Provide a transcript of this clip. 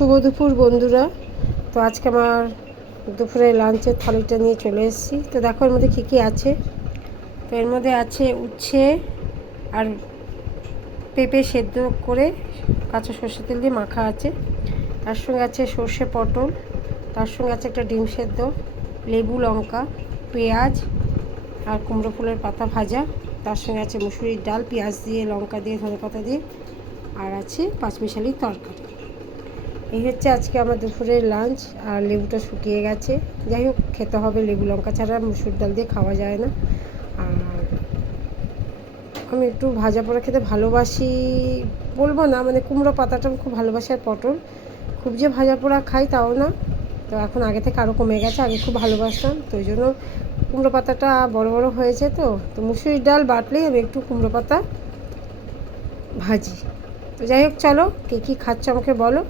শুভ দুপুর বন্ধুরা। তো আজকে আমার দুপুরে লাঞ্চের থালিটা নিয়ে চলে এসেছি। তো দেখো এর মধ্যে কী কী আছে। তো এর মধ্যে আছে উচ্ছে আর পেঁপে সেদ্ধ করে কাঁচা সর্ষে তেল দিয়ে মাখা আছে। তার সঙ্গে আছে সর্ষে পটল, তার সঙ্গে আছে একটা ডিম সেদ্ধ, লেবু লঙ্কা, পেঁয়াজ আর কুমড়ো ফুলের পাতা ভাজা। তার সঙ্গে আছে মুসুরির ডাল, পেঁয়াজ দিয়ে, লঙ্কা দিয়ে, ধনেপাতা দিয়ে, আর আছে পাঁচমিশালির তরকারি। এই হচ্ছে আজকে আমার দুপুরের লাঞ্চ। আর লেবুটা শুকিয়ে গেছে, যাই হোক খেতে হবে, লেবু লঙ্কা ছাড়া মুসুর ডাল দিয়ে খাওয়া যায় না। আর আমি একটু ভাজা পোড়া খেতে ভালোবাসি বলবো না, মানে কুমড়ো পাতাটা আমি খুব ভালোবাসি, আর পটল খুব যে ভাজা পোড়া খাই তাও না। তো এখন আগে থেকে আরও কমে গেছে, আগে খুব ভালোবাসতাম, তো ওই জন্য কুমড়ো পাতাটা বড় বড় হয়েছে। তো মুসুরির ডাল বাটলেই আমি একটু কুমড়ো পাতা ভাজি। তো যাই হোক, চলো কে কী খাচ্ছ আমাকে বলো।